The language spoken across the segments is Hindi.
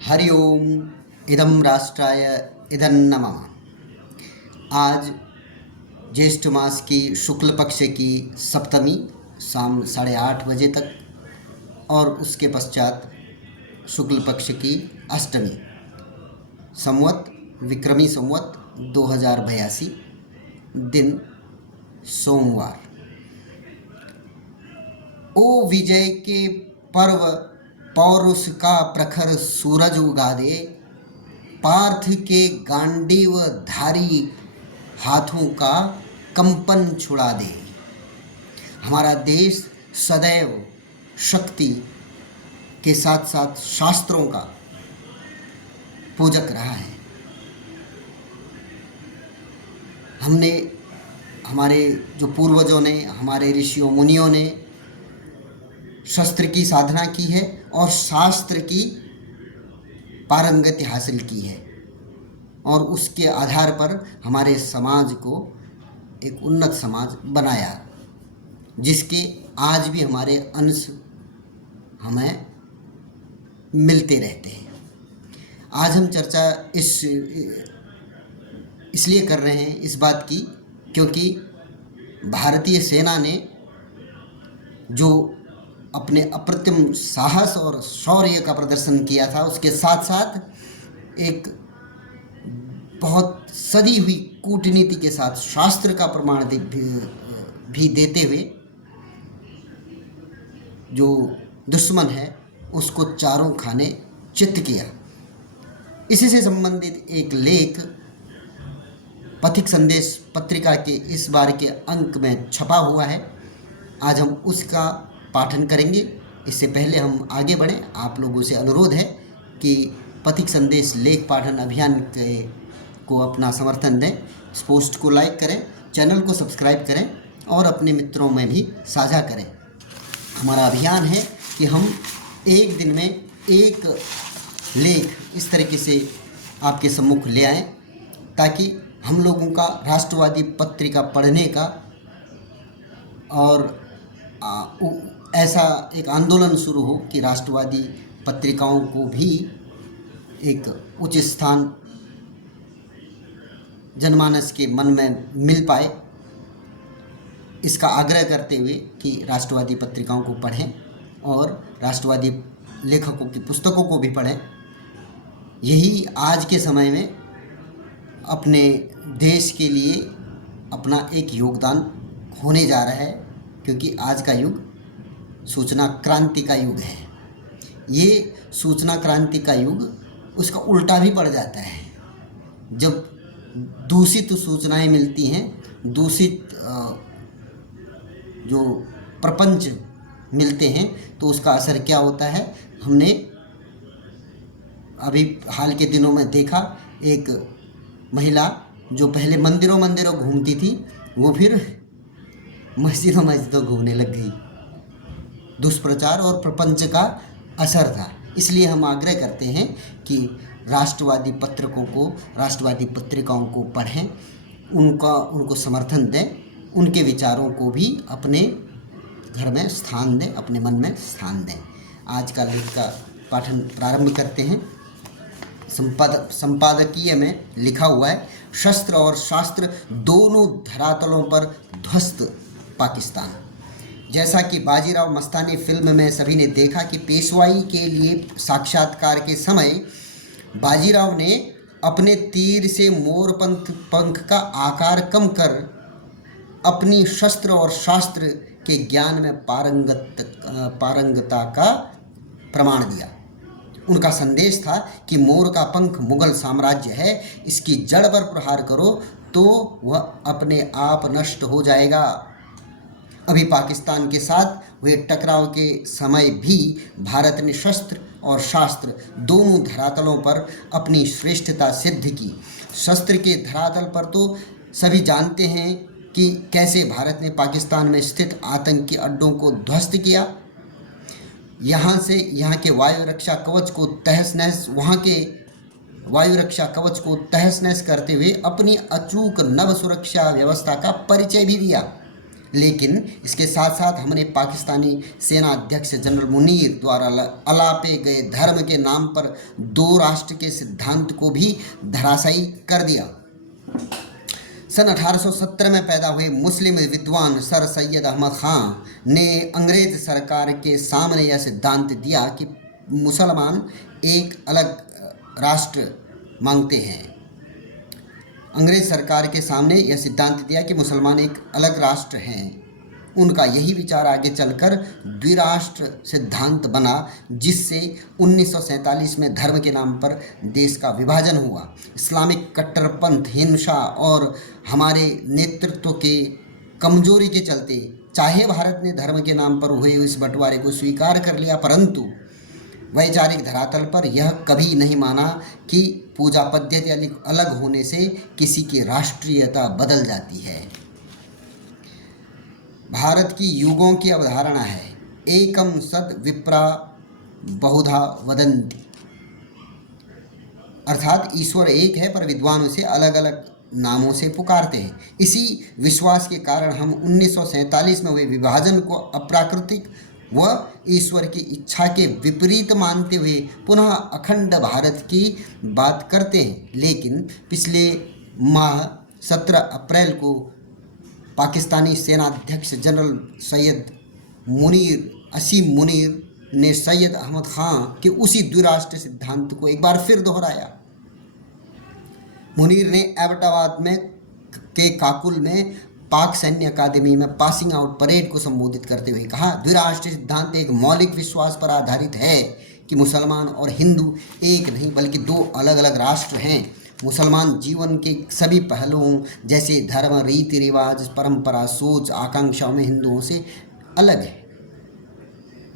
हरि ओम। इदं राष्ट्राय इदं नमः। आज ज्येष्ठ मास की शुक्ल पक्ष की सप्तमी शाम 8:30 बजे तक और उसके पश्चात शुक्ल पक्ष की अष्टमी, संवत विक्रमी संवत 2082, दिन सोमवार। ओ विजय के पर्व पौरुष का प्रखर सूरज उगा दे, पार्थ के गांडीव धारी हाथों का कंपन छुड़ा दे। हमारा देश सदैव शक्ति के साथ साथ शास्त्रों का पूजक रहा है। हमने हमारे जो पूर्वजों ने, हमारे ऋषियों मुनियों ने शस्त्र की साधना की है और शास्त्र की पारंगति हासिल की है और उसके आधार पर हमारे समाज को एक उन्नत समाज बनाया, जिसके आज भी हमारे अंश हमें मिलते रहते हैं। आज हम चर्चा इसलिए कर रहे हैं इस बात की, क्योंकि भारतीय सेना ने जो अपने अप्रतिम साहस और शौर्य का प्रदर्शन किया था, उसके साथ साथ एक बहुत सदी हुई कूटनीति के साथ शास्त्र का प्रमाण भी देते हुए जो दुश्मन है उसको चारों खाने चित्त किया। इसी से संबंधित एक लेख पथिक संदेश पत्रिका के इस बार के अंक में छपा हुआ है। आज हम उसका पाठन करेंगे। इससे पहले हम आगे बढ़ें, आप लोगों से अनुरोध है कि पथिक संदेश लेख पाठन अभियान को अपना समर्थन दें। इस पोस्ट को लाइक करें, चैनल को सब्सक्राइब करें और अपने मित्रों में भी साझा करें। हमारा अभियान है कि हम एक दिन में एक लेख इस तरीके से आपके सम्मुख ले आएँ, ताकि हम लोगों का राष्ट्रवादी पत्रिका पढ़ने का और ऐसा एक आंदोलन शुरू हो कि राष्ट्रवादी पत्रिकाओं को भी एक उच्च स्थान जनमानस के मन में मिल पाए। इसका आग्रह करते हुए कि राष्ट्रवादी पत्रिकाओं को पढ़ें और राष्ट्रवादी लेखकों की पुस्तकों को भी पढ़ें। यही आज के समय में अपने देश के लिए अपना एक योगदान होने जा रहा है, क्योंकि आज का युग सूचना क्रांति का युग है। ये सूचना क्रांति का युग उसका उल्टा भी पड़ जाता है। जब दूषित सूचनाएं मिलती हैं, दूषित जो प्रपंच मिलते हैं, तो उसका असर क्या होता है। हमने अभी हाल के दिनों में देखा, एक महिला जो पहले मंदिरों घूमती थी, वो फिर मस्जिदों घूमने लग गई। दुष्प्रचार और प्रपंच का असर था। इसलिए हम आग्रह करते हैं कि राष्ट्रवादी पत्रकों को, राष्ट्रवादी पत्रिकाओं को पढ़ें, उनको समर्थन दें, उनके विचारों को भी अपने घर में स्थान दें, अपने मन में स्थान दें। आज का लेख का पाठन प्रारंभ करते हैं। संपादकीय में लिखा हुआ है, शस्त्र और शास्त्र दोनों धरातलों पर ध्वस्त पाकिस्तान। जैसा कि बाजीराव मस्तानी फिल्म में सभी ने देखा कि पेशवाई के लिए साक्षात्कार के समय बाजीराव ने अपने तीर से मोर पंख का आकार कम कर अपनी शस्त्र और शास्त्र के ज्ञान में पारंगता का प्रमाण दिया। उनका संदेश था कि मोर का पंख मुगल साम्राज्य है, इसकी जड़ पर प्रहार करो तो वह अपने आप नष्ट हो जाएगा। अभी पाकिस्तान के साथ हुए टकराव के समय भी भारत ने शस्त्र और शास्त्र दोनों धरातलों पर अपनी श्रेष्ठता सिद्ध की। शस्त्र के धरातल पर तो सभी जानते हैं कि कैसे भारत ने पाकिस्तान में स्थित आतंकी अड्डों को ध्वस्त किया। यहाँ के वायु रक्षा कवच को तहस नहस करते हुए अपनी अचूक नव सुरक्षा व्यवस्था का परिचय भी दिया। लेकिन इसके साथ साथ हमने पाकिस्तानी सेना अध्यक्ष जनरल मुनीर द्वारा अलापे गए धर्म के नाम पर दो राष्ट्र के सिद्धांत को भी धराशायी कर दिया। सन 1870 में पैदा हुए मुस्लिम विद्वान सर सैयद अहमद ख़ान ने अंग्रेज सरकार के सामने यह सिद्धांत दिया कि मुसलमान एक अलग राष्ट्र मांगते हैं। अंग्रेज सरकार के सामने यह सिद्धांत दिया कि मुसलमान एक अलग राष्ट्र हैं। उनका यही विचार आगे चलकर द्विराष्ट्र सिद्धांत बना, जिससे 1947 में धर्म के नाम पर देश का विभाजन हुआ। इस्लामिक कट्टरपंथ, हिंसा और हमारे नेतृत्व के कमजोरी के चलते चाहे भारत ने धर्म के नाम पर हुए इस बंटवारे को स्वीकार कर लिया, परंतु वैचारिक धरातल पर यह कभी नहीं माना कि पूजा पद्धति अलग होने से किसी की राष्ट्रीयता बदल जाती है। भारत की युगों की अवधारणा है एकम सद विप्रा बहुधा वदन्ति, अर्थात ईश्वर एक है पर विद्वान उसे अलग अलग नामों से पुकारते हैं। इसी विश्वास के कारण हम 1947 में हुए विभाजन को अप्राकृतिक व ईश्वर की इच्छा के विपरीत मानते हुए पुनः अखंड भारत की बात करते हैं। लेकिन पिछले माह 17 अप्रैल को पाकिस्तानी सेनाध्यक्ष जनरल असीम मुनीर ने सैयद अहमद ख़ान के उसी द्विराष्ट्र सिद्धांत को एक बार फिर दोहराया। मुनीर ने एबटाबाद में के काकुल में पाक सैन्य अकादमी में पासिंग आउट परेड को संबोधित करते हुए कहा, द्विराष्ट्र सिद्धांत एक मौलिक विश्वास पर आधारित है कि मुसलमान और हिंदू एक नहीं बल्कि दो अलग अलग राष्ट्र हैं। मुसलमान जीवन के सभी पहलुओं जैसे धर्म, रीति रिवाज, परंपरा, सोच, आकांक्षाओं में हिंदुओं से अलग है।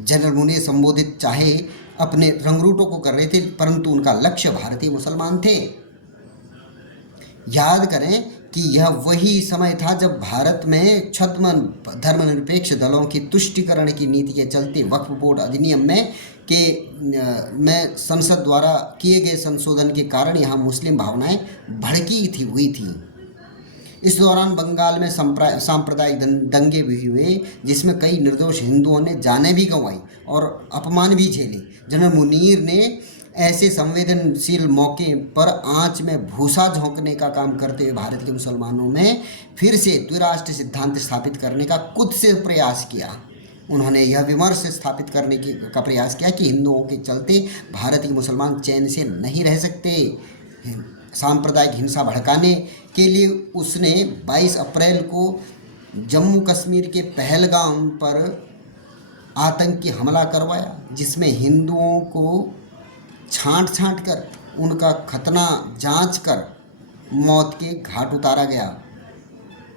जनरल मुनीर संबोधित चाहे अपने रंगरूटों को कर रहे थे, परंतु उनका लक्ष्य भारतीय मुसलमान थे। याद करें कि यह वही समय था जब भारत में छद्म धर्मनिरपेक्ष दलों की तुष्टिकरण की नीति के चलते वक्फ बोर्ड अधिनियम में संसद द्वारा किए गए संशोधन के कारण यहाँ मुस्लिम भावनाएं भड़की हुई थी। इस दौरान बंगाल में सांप्रदायिक दंगे भी हुए, जिसमें कई निर्दोष हिंदुओं ने जानें भी गंवाई और अपमान भी झेले। जनरल मुनीर ने ऐसे संवेदनशील मौके पर आंच में भूसा झोंकने का काम करते हुए भारत के मुसलमानों में फिर से द्विराष्ट्र सिद्धांत स्थापित करने का खुद से प्रयास किया। उन्होंने यह विमर्श स्थापित करने का प्रयास किया कि हिंदुओं के चलते भारतीय मुसलमान चैन से नहीं रह सकते। सांप्रदायिक हिंसा भड़काने के लिए उसने 22 अप्रैल को जम्मू कश्मीर के पहलगाम पर आतंकी हमला करवाया, जिसमें हिंदुओं को छांट कर उनका खतना जांच कर मौत के घाट उतारा गया।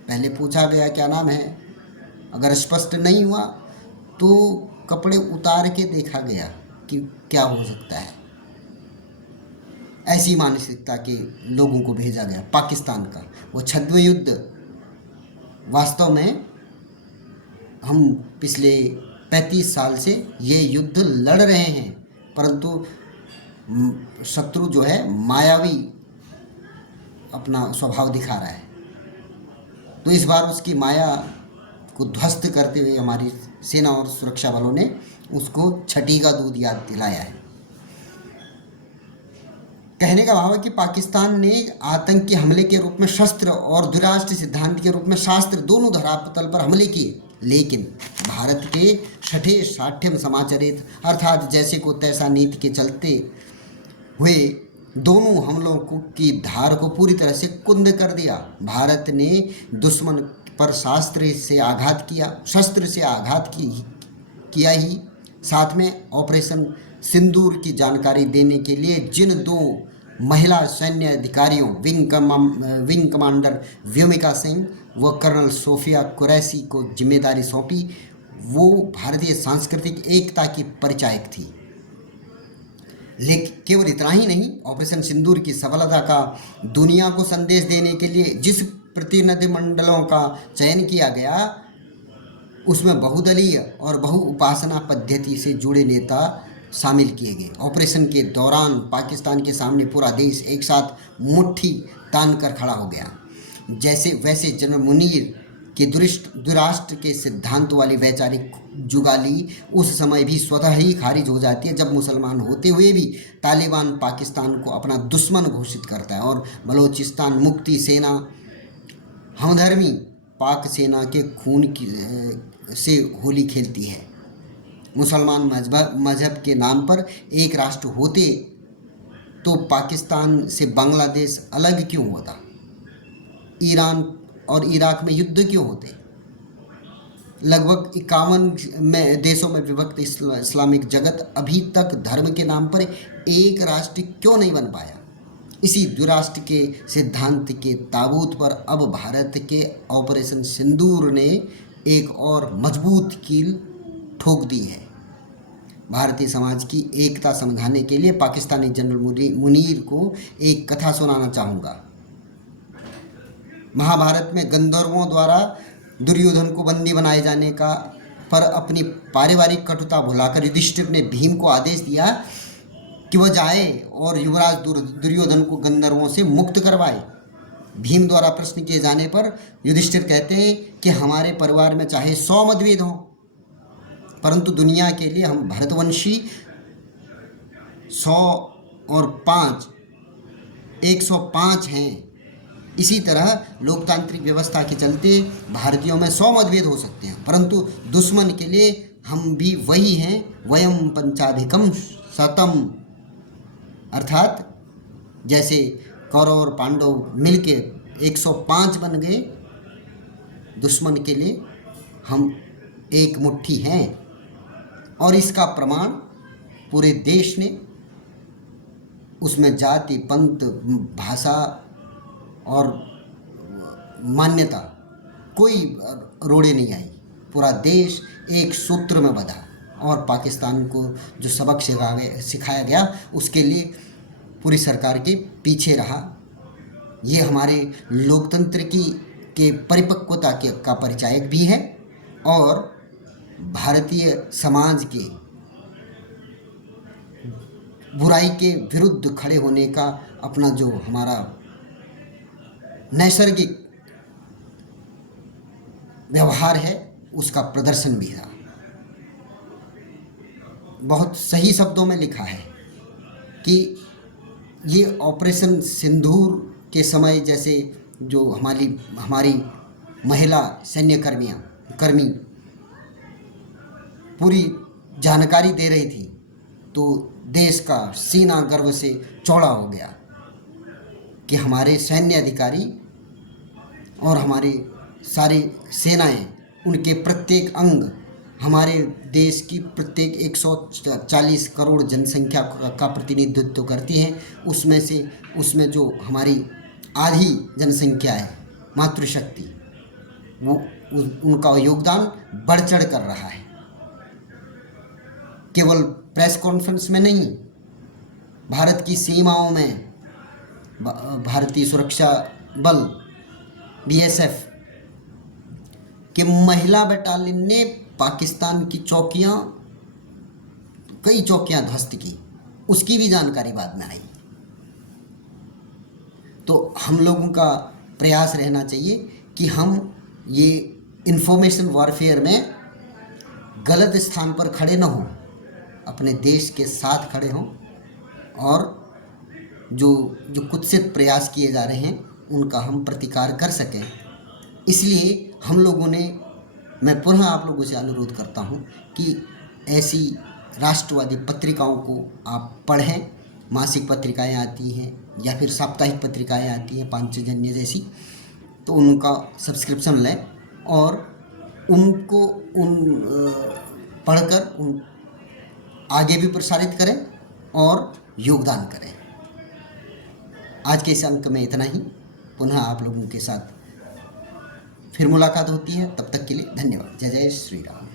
पहले पूछा गया क्या नाम है, अगर स्पष्ट नहीं हुआ तो कपड़े उतार के देखा गया कि क्या हो सकता है। ऐसी मानसिकता के लोगों को भेजा गया पाकिस्तान का वो छद्म युद्ध। वास्तव में हम पिछले 35 साल से ये युद्ध लड़ रहे हैं, परंतु शत्रु जो है मायावी अपना स्वभाव दिखा रहा है। तो इस बार उसकी माया को ध्वस्त करते हुए हमारी सेना और सुरक्षा बलों ने उसको छठी का दूध याद दिलाया है। कहने का भाव है कि पाकिस्तान ने आतंकी हमले के रूप में शस्त्र और द्विराष्ट्र सिद्धांत के रूप में शास्त्र दोनों धरातल पर हमले किए, लेकिन भारत के छठे साठ्यम समाचरित अर्थात जैसे को तैसा नीति के चलते हुए दोनों हमलों की धार को पूरी तरह से कुंद कर दिया। भारत ने दुश्मन पर शस्त्र से आघात किया ही साथ में ऑपरेशन सिंदूर की जानकारी देने के लिए जिन दो महिला सैन्य अधिकारियों विंग कमांडर व्योमिका सिंह व कर्नल सोफिया कुरैशी को जिम्मेदारी सौंपी, वो भारतीय सांस्कृतिक एकता की परिचायक थी। लेकिन केवल इतना ही नहीं, ऑपरेशन सिंदूर की सफलता का दुनिया को संदेश देने के लिए जिस प्रतिनिधिमंडलों का चयन किया गया उसमें बहुदलीय और बहु उपासना पद्धति से जुड़े नेता शामिल किए गए। ऑपरेशन के दौरान पाकिस्तान के सामने पूरा देश एक साथ मुट्ठी तान कर खड़ा हो गया। वैसे जनरल मुनीर कि द्विराष्ट्र के सिद्धांत वाली वैचारिक जुगाली उस समय भी स्वतः ही खारिज हो जाती है जब मुसलमान होते हुए भी तालिबान पाकिस्तान को अपना दुश्मन घोषित करता है और बलोचिस्तान मुक्ति सेना हमधर्मी पाक सेना के खून से होली खेलती है। मुसलमान मजहब के नाम पर एक राष्ट्र होते तो पाकिस्तान से बांग्लादेश अलग क्यों होता? ईरान और इराक में युद्ध क्यों होते? लगभग 51 देशों में विभक्त इस्लामिक जगत अभी तक धर्म के नाम पर एक राष्ट्र क्यों नहीं बन पाया? इसी द्विराष्ट्र के सिद्धांत के ताबूत पर अब भारत के ऑपरेशन सिंदूर ने एक और मजबूत कील ठोक दी है। भारतीय समाज की एकता समझाने के लिए पाकिस्तानी जनरल मुनीर को एक कथा सुनाना चाहूँगा। महाभारत में गंधर्वों द्वारा दुर्योधन को बंदी बनाए जाने का पर अपनी पारिवारिक कटुता भुलाकर युधिष्ठिर ने भीम को आदेश दिया कि वह जाए और युवराज दुर्योधन को गंधर्वों से मुक्त करवाए। भीम द्वारा प्रश्न किए जाने पर युधिष्ठिर कहते हैं कि हमारे परिवार में चाहे 100 मतभेद हों, परंतु दुनिया के लिए हम भरतवंशी 100 और 5 105 हैं। इसी तरह लोकतांत्रिक व्यवस्था के चलते भारतीयों में 100 मतभेद हो सकते हैं, परंतु दुश्मन के लिए हम भी वही हैं, वयम पंचाधिकम शतम। अर्थात जैसे कौरव और पांडव मिलके 105 बन गए, दुश्मन के लिए हम एक मुट्ठी हैं। और इसका प्रमाण पूरे देश ने, उसमें जाति पंथ भाषा और मान्यता कोई रोड़े नहीं आई। पूरा देश एक सूत्र में बंधा और पाकिस्तान को जो सबक सिखाया गया उसके लिए पूरी सरकार के पीछे रहा। ये हमारे लोकतंत्र के परिपक्वता का परिचायक भी है और भारतीय समाज के बुराई के विरुद्ध खड़े होने का अपना जो हमारा नैसर्गिक व्यवहार है उसका प्रदर्शन भी था। बहुत सही शब्दों में लिखा है कि ये ऑपरेशन सिंदूर के समय जैसे जो हमारी महिला सैन्य कर्मी पूरी जानकारी दे रही थी तो देश का सीना गर्व से चौड़ा हो गया कि हमारे सैन्य अधिकारी और हमारे सारी सेनाएं, उनके प्रत्येक अंग हमारे देश की प्रत्येक 140 करोड़ जनसंख्या का प्रतिनिधित्व करती हैं। उसमें जो हमारी आधी जनसंख्या है, मातृशक्ति, वो उनका योगदान बढ़ चढ़ कर रहा है। केवल प्रेस कॉन्फ्रेंस में नहीं, भारत की सीमाओं में भारतीय सुरक्षा बल BSF के महिला बटालियन ने पाकिस्तान की कई चौकियां ध्वस्त की, उसकी भी जानकारी बाद में आई। तो हम लोगों का प्रयास रहना चाहिए कि हम ये इंफॉर्मेशन वॉरफेयर में गलत स्थान पर खड़े न हों, अपने देश के साथ खड़े हों और जो कुत्सित प्रयास किए जा रहे हैं उनका हम प्रतिकार कर सकें। इसलिए हम लोगों ने, मैं पुनः आप लोगों से अनुरोध करता हूं कि ऐसी राष्ट्रवादी पत्रिकाओं को आप पढ़ें। मासिक पत्रिकाएं आती हैं या फिर साप्ताहिक पत्रिकाएं आती हैं, पांचजन्य जैसी, तो उनका सब्सक्रिप्शन लें और उनको पढ़कर आगे भी प्रसारित करें और योगदान करें। आज के इस अंक में इतना ही। पुनः आप लोगों के साथ फिर मुलाकात होती है, तब तक के लिए धन्यवाद। जय जय श्री राम।